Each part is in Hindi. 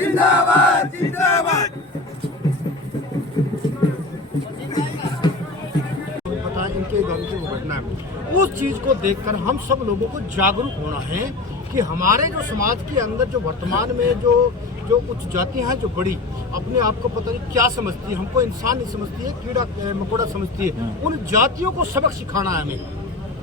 जिंदाबाद जिंदाबाद। पता है इनके घर से उभरना है, उस चीज को देखकर हम सब लोगों को जागरूक होना है कि हमारे जो समाज के अंदर जो वर्तमान में जो कुछ जातियां हैं जो बड़ी अपने आप को पता नहीं क्या समझती है, हमको इंसान नहीं समझती है, कीड़ा मकोड़ा समझती है। उन जातियों को सबक सिखाना है हमें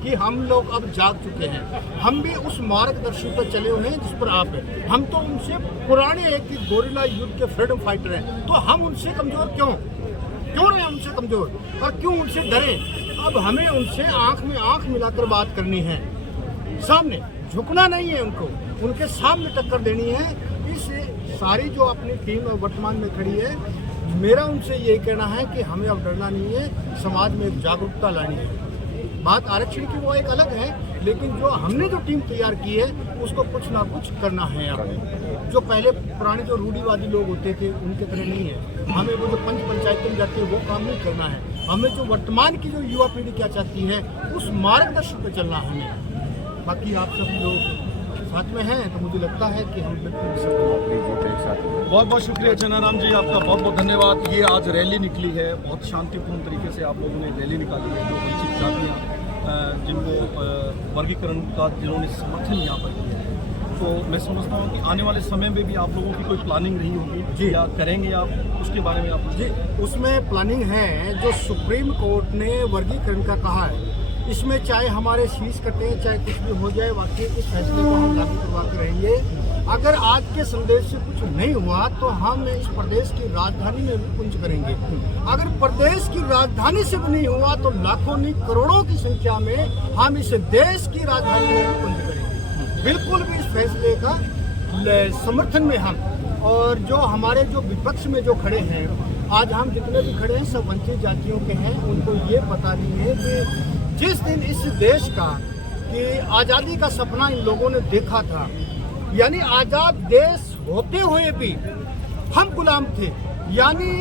कि हम लोग अब जाग चुके हैं, हम भी उस मार्गदर्शन पर चले हुए हैं जिस पर आप हैं। हम तो उनसे पुराने एक गोरिल्ला युद्ध के फ्रीडम फाइटर हैं, तो हम उनसे कमजोर क्यों रहे उनसे कमजोर और क्यों उनसे डरे? अब हमें उनसे आंख में आंख मिलाकर बात करनी है, सामने झुकना नहीं है, उनके सामने टक्कर देनी है। इस सारी जो अपनी टीम वर्तमान में खड़ी है, मेरा उनसे यही कहना है कि हमें अब डरना नहीं है, समाज में एक जागरूकता लानी है। बात आरक्षण की वो एक अलग है, लेकिन जो हमने जो टीम तैयार की है उसको कुछ ना कुछ करना है। अब जो पहले पुराने जो रूढ़िवादी लोग होते थे उनके तरह नहीं है, हमें वो जो पंचायत में जाते हैं वो काम नहीं करना है। हमें जो वर्तमान की जो युवा पीढ़ी क्या चाहती है उस मार्गदर्शन पर चलना है हमें। बाकी आप सब लोग साथ में हैं तो मुझे लगता है कि हम बहुत बहुत शुक्रिया चनाराम जी, आपका बहुत बहुत धन्यवाद। ये आज रैली निकली है, बहुत शांतिपूर्ण तरीके से आप लोगों ने रैली निकाली है। जो वंचित जातियाँ जिनको वर्गीकरण का जिन्होंने समर्थन यहाँ पर किया है, तो मैं समझता हूँ कि आने वाले समय में भी आप लोगों की कोई प्लानिंग रही होगी जी, या करेंगे आप, उसके बारे में आप जी? उसमें प्लानिंग है, जो सुप्रीम कोर्ट ने वर्गीकरण का कहा है, इसमें चाहे हमारे शीश कटे चाहे कुछ भी हो जाए, वाकई इस फैसले को हम लागू करवाते रहेंगे। अगर आज के संदेश से कुछ नहीं हुआ तो हम इस प्रदेश की राजधानी में भी कुंज करेंगे। अगर प्रदेश की राजधानी से भी नहीं हुआ तो लाखों नहीं करोड़ों की संख्या में हम इस देश की राजधानी में भी कुंज करेंगे। बिल्कुल भी इस फैसले का समर्थन में हम, और जो हमारे जो विपक्ष में जो खड़े हैं, आज हम जितने भी खड़े हैं सब वंचित जातियों के हैं। उनको ये पता नहीं है कि जिस दिन इस देश का कि आज़ादी का सपना इन लोगों ने देखा था, यानी आज़ाद देश होते हुए भी हम गुलाम थे, यानी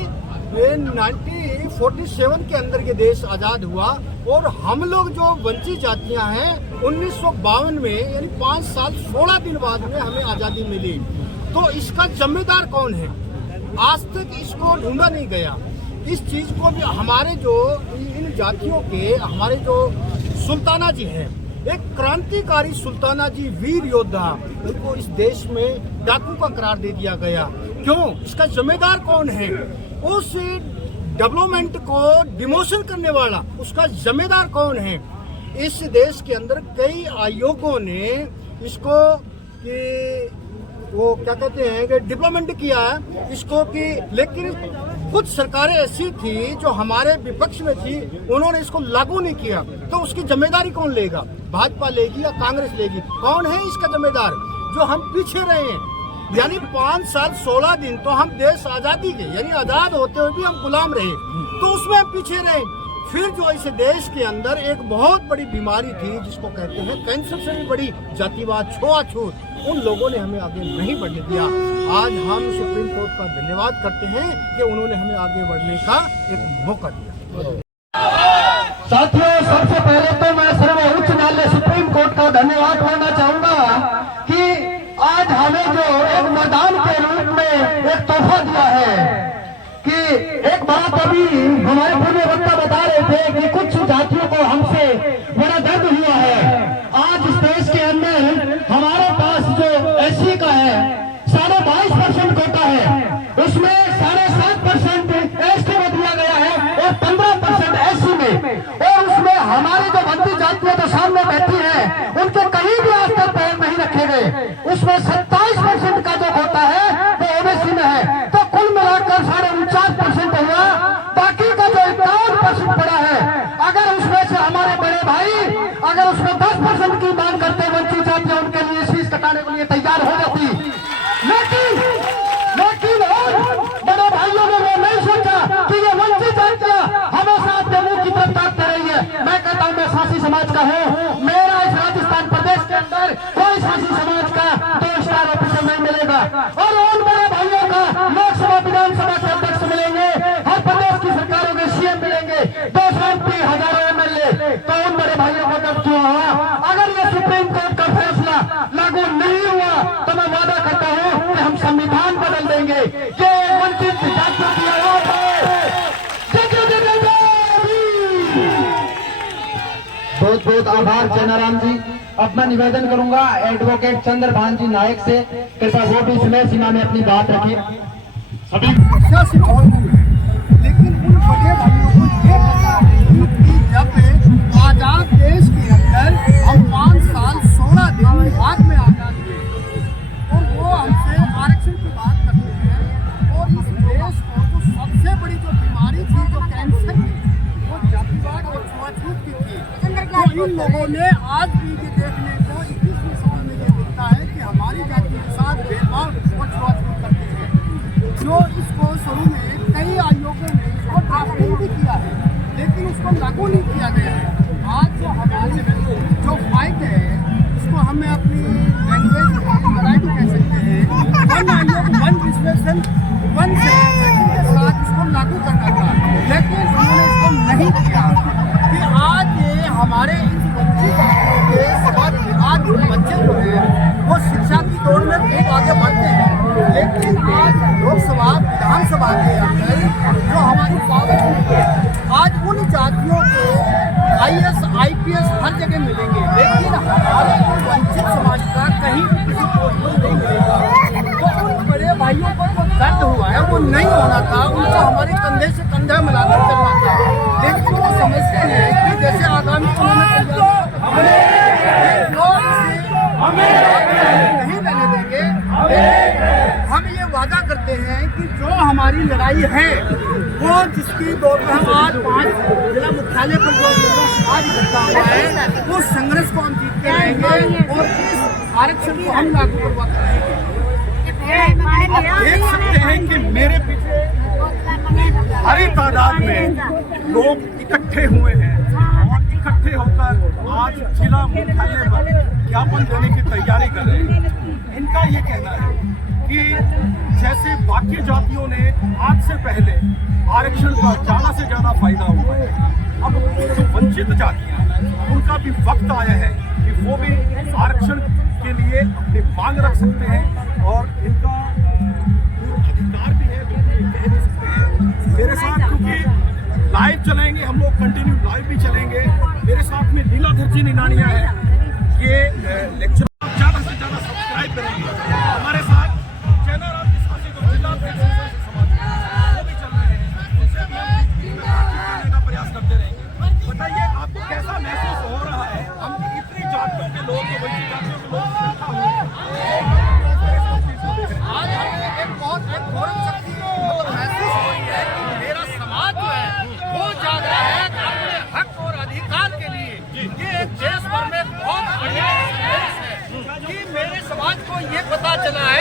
1947 के अंदर ये देश आज़ाद हुआ और हम लोग जो वंचित जातियां हैं 1952 में, यानी 5 साल 16 दिन बाद में हमें आज़ादी मिली। तो इसका जिम्मेदार कौन है? आज तक इसको ढूंढा नहीं गया। इस चीज को भी हमारे जो इन जातियों के हमारे जो सुल्ताना जी हैं, एक क्रांतिकारी सुल्ताना जी, वीर योद्धा, उनको इस देश में डाकू का करार दे दिया गया। क्यों? इसका जिम्मेदार कौन है? उस डेवलपमेंट को डिमोशन करने वाला, उसका जिम्मेदार कौन है? इस देश के अंदर कई आयोगों ने इसको कि वो क्या कहते हैं कि डेवलपमेंट किया है इसको कि, लेकिन कुछ सरकारें ऐसी थी जो हमारे विपक्ष में थी, उन्होंने इसको लागू नहीं किया। तो उसकी जिम्मेदारी कौन लेगा? भाजपा लेगी या कांग्रेस लेगी? कौन है इसका जिम्मेदार? जो हम पीछे रहे हैं, यानी 5 साल 16 दिन तो हम देश आजादी के, यानी आजाद होते हुए भी हम गुलाम रहे, तो उसमें हम पीछे रहे। फिर जो इस देश के अंदर एक बहुत बड़ी बीमारी थी जिसको कहते हैं कैंसर से भी बड़ी जातिवाद, छुआछूत, उन लोगों ने हमें आगे नहीं बढ़ने दिया। आज हम सुप्रीम कोर्ट का धन्यवाद करते हैं कि उन्होंने हमें आगे बढ़ने का एक मौका दिया। साथियों, सबसे पहले तो मैं सर्वोच्च न्यायालय सुप्रीम कोर्ट का धन्यवाद करना चाहूंगा कि आज हमें जो एक मैदान के रूप में एक तोहफा दिया है। कि एक बात अभी हमारे पूर्व वक्ता बता रहे थे कि कुछ जातियों को हमसे बड़ा दर्द हुआ है। आज इस देश के अंदर हमारे पास जो एससी का है 22.5% कोटा है, उसमें 7.5% बहुत आभार जयनाराम जी। अब मैं निवेदन करूंगा एडवोकेट चंद्रभान जी नायक से, कृपया वो भी समय सीमा में अपनी बात रखें। सभी शिक्षा से बहुत दूर है, लेकिन उन बड़े भाइयों को ये पता है कि जब आजाद देश के अंदर हम 5 साल 16 दिन बाद में आजाद हुए और वो हमसे आरक्षण की बात करते हैं, और इस देश को तो सबसे बड़ी जो बीमारी थी, जो कैंसर थी, वो जातिवाद और छुआछूत की थी। तो इन लोगों ने आज भी ये देखने को 21वीं सदी में ये दिखता है कि हमारी जाति के साथ भेदभाव और छुआछूत करते हैं, जो इसको शुरू में कई आयोगों ने इसको ड्राफ्टिंग भी किया है, लेकिन उसको लागू नहीं किया गया है। आज जो हमारी जो फाइट है, इसको हमें अपनी लैंग्वेज में लड़ाई भी कह सकते हैं। वन आयोग, वन रिजर्वेशन, वन सेक्शन के साथ इसको लागू करना था, लेकिन उन्होंने इसको नहीं किया। कि आज ये हमारे इस आज बच्चे जो हैं वो शिक्षा की दौड़ में खूब आगे बढ़ते हैं, लेकिन आज लोकसभा विधानसभा के अंदर जो हमारी पावर है, आज उन जातियों को IAS IPS हर जगह मिलेंगे, लेकिन हमारे वंचित समाज का कहीं भी किसी पोस्ट पर नहीं मिलेगा। तो उन बड़े भाइयों को जो दर्द हुआ है वो नहीं होना था, उनको हमारे कंधे से कंधा मिलाकर चलना था, लेकिन वो समझते हैं कि जैसे आगामी नहीं रहने देंगे। हम ये वादा करते हैं कि जो हमारी लड़ाई है, वो जिसकी दौर में हम आज 5 जिला मुख्यालय पर जो आज इकट्ठा हुआ है, वो संघर्ष को हम जीत के रहेंगे और इस आरक्षण को हम लागू करवा करेंगे। आप देख सकते हैं कि मेरे पीछे भारी तादाद में लोग इकट्ठे हुए हैं और इकट्ठे होकर आज जिला मुख्यालय पर ज्ञापन देने की तैयारी कर रहे हैं। इनका ये कहना है कि जैसे बाकी जातियों ने आज से पहले आरक्षण का ज़्यादा से ज़्यादा फायदा उठाया, अब जो वंचित जातियां हैं उनका भी वक्त आया है कि वो भी आरक्षण के लिए अपनी मांग रख सकते हैं और इनका अधिकार भी है, कह भी सकते हैं। मेरे साथ क्योंकि लाइव चलेंगे हम लोग, कंटिन्यू लाइव भी चलेंगे, मेरे साथ में लीलाधर जी निनानिया है, ये लेक्चर आप ज़्यादा से ज़्यादा सब्सक्राइब करेंगे हमारे साथ। जयनाराम जी साथी जो जिला समाज वो भी चल रहे हैं, उनसे भी हम बातचीत करने का प्रयास करते रहेंगे। बताइए आपको कैसा महसूस हो रहा है, हम इतनी जातियों के लोग, वंचित जातियों के लोग इकट्ठा हुए हैं, आज हमें एक बहुत गौरव शक्ति महसूस हो रही है कि मेरा समाज जो है वो जाग रहा है अपने हक और अधिकार के लिए। ये एक देश भर में बहुत बढ़िया संदेश है कि मेरे समाज को ये पता चला है